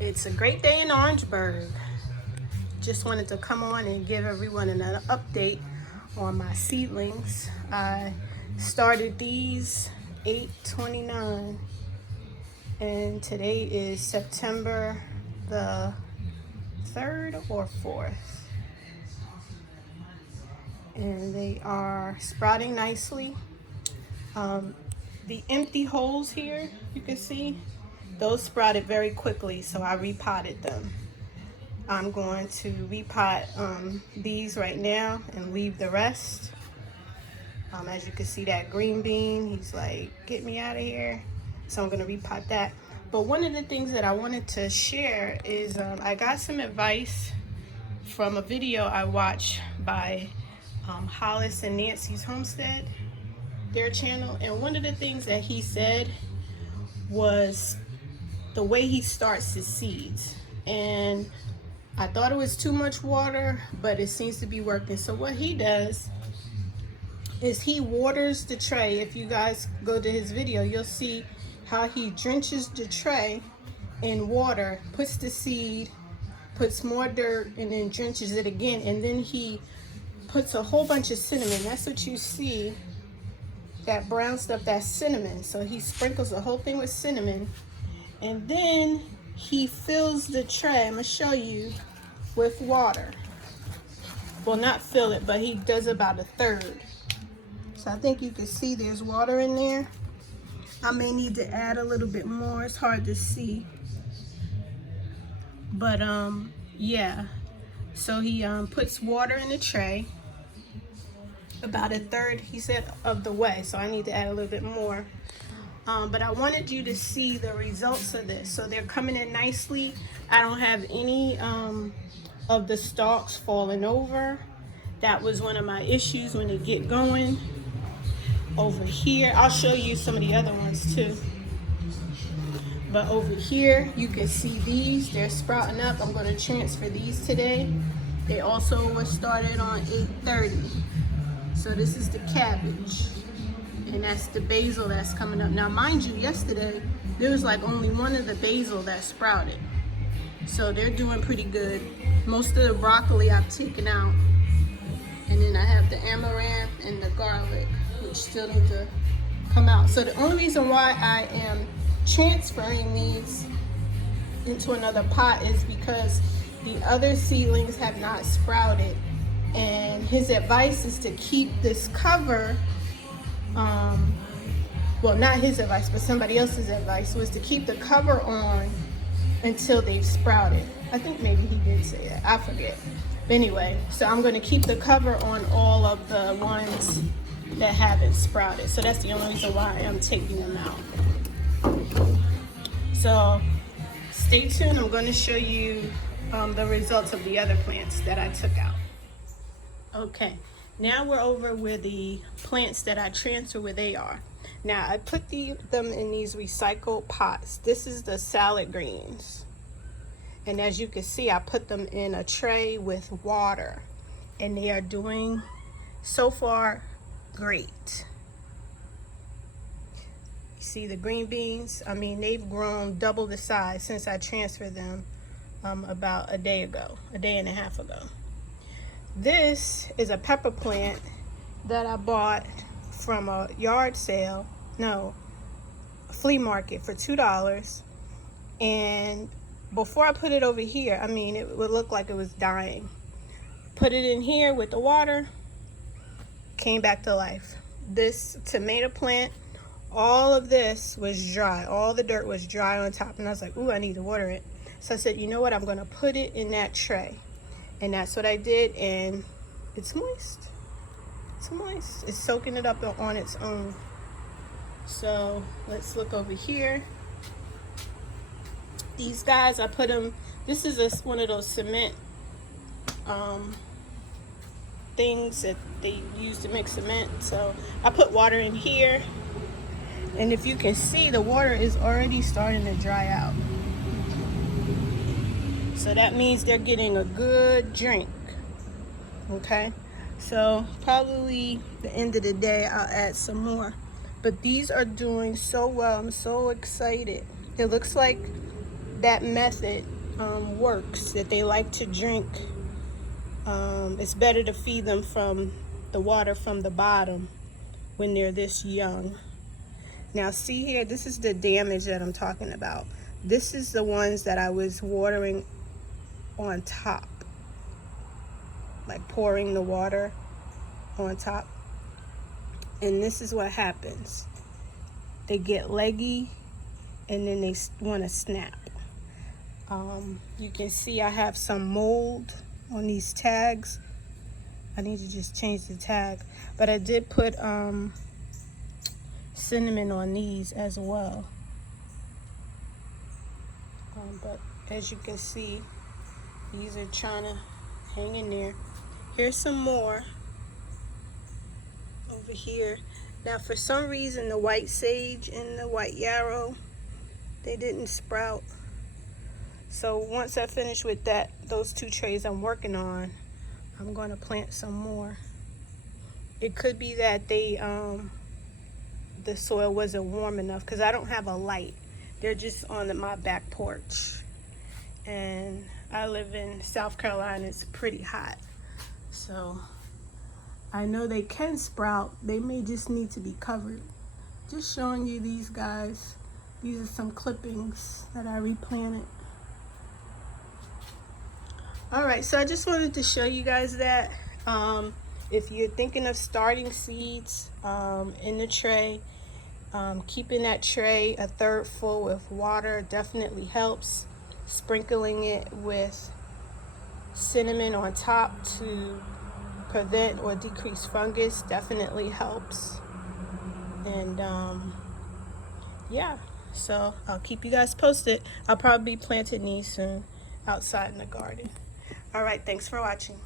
It's a great day in Orangeburg. Just wanted to come on and give everyone an update on my seedlings. I started these 8/29 and today is September the 3rd or 4th. And they are sprouting nicely. The empty holes here, you can see, those sprouted very quickly, so I repotted them. I'm going to repot these right now and leave the rest. As you can see, that green bean, he's like, get me out of here. So I'm gonna repot that. But one of the things that I wanted to share is I got some advice from a video I watched by Hollis and Nancy's Homestead, their channel. And one of the things that he said was the way he starts his seeds. And I thought it was too much water, but it seems to be working. So what he does is he waters the tray. If you guys go to his video, you'll see how he drenches the tray in water, puts the seed, puts more dirt, and then drenches it again. And then he puts a whole bunch of cinnamon. That's what you see, that brown stuff, that's cinnamon. So he sprinkles the whole thing with cinnamon. And then he fills the tray, I'm gonna show you, with water. Well, not fill it, but he does about a third. So I think you can see there's water in there. I may need to add a little bit more, it's hard to see. But yeah, so he puts water in the tray, about a third, he said, of the way. So I need to add a little bit more. But I wanted you to see the results of this. So they're coming in nicely. I don't have any of the stalks falling over. That was one of my issues when they get going. Over here, I'll show you some of the other ones too. But over here, you can see these, they're sprouting up. I'm gonna transfer these today. They also were started on 8:30. So this is the cabbage. And that's the basil that's coming up. Now, mind you, yesterday, there was like only one of the basil that sprouted. So they're doing pretty good. Most of the broccoli I've taken out. And then I have the amaranth and the garlic, which still need to come out. So the only reason why I am transferring these into another pot is because the other seedlings have not sprouted. And his advice is to keep this cover, well, not his advice, but somebody else's advice was to keep the cover on until they've sprouted. I think maybe he did say that, I forget. But anyway, so I'm gonna keep the cover on all of the ones that haven't sprouted. So that's the only reason why I'm taking them out. So stay tuned, I'm gonna show you the results of the other plants that I took out. Okay, now we're over where the plants that I transfer, where they are. Now I put them in these recycled pots. This is the salad greens. And as you can see, I put them in a tray with water. And they are doing, so far, great. You see the green beans? I mean, they've grown double the size since I transferred them about a day and a half ago. This is a pepper plant that I bought from a yard sale, no, a flea market for $2. And before I put it over here, I mean, it would look like it was dying. Put it in here with the water, came back to life. This tomato plant, all of this was dry. All the dirt was dry on top. And I was like, ooh, I need to water it. So I said, you know what? I'm gonna put it in that tray. And that's what I did, and it's moist. It's moist. It's soaking it up on its own. So let's look over here. These guys, I put them, this is one of those cement things that they use to mix cement. So I put water in here, and if you can see, the water is already starting to dry out. So that means they're getting a good drink. Okay, so probably the end of the day I'll add some more. But these are doing so well. I'm so excited. It looks like that method works, that they like to drink. It's better to feed them from the water from the bottom when they're this young. Now see here, this is the damage that I'm talking about. This is the ones that I was watering on top, like pouring the water on top. And this is what happens. They get leggy and then they want to snap. You can see I have some mold on these tags. I need to just change the tag, but I did put cinnamon on these as well. But as you can see, these are trying to hang in there. Here's some more over here. Now for some reason the white sage and the white yarrow, they didn't sprout. So once I finish with that, those 2 trays I'm working on, I'm going to plant some more. It could be that they the soil wasn't warm enough, because I don't have a light. They're just on my back porch, and I live in South Carolina. It's pretty hot, so I know they can sprout. They may just need to be covered. Just showing you these guys. These are some clippings that I replanted. Alright, so I just wanted to show you guys that. If you're thinking of starting seeds in the tray, keeping that tray a third full with water definitely helps. Sprinkling it with cinnamon on top to prevent or decrease fungus definitely helps. And yeah, so I'll keep you guys posted. I'll probably be planting these soon outside in the garden. All right, thanks for watching.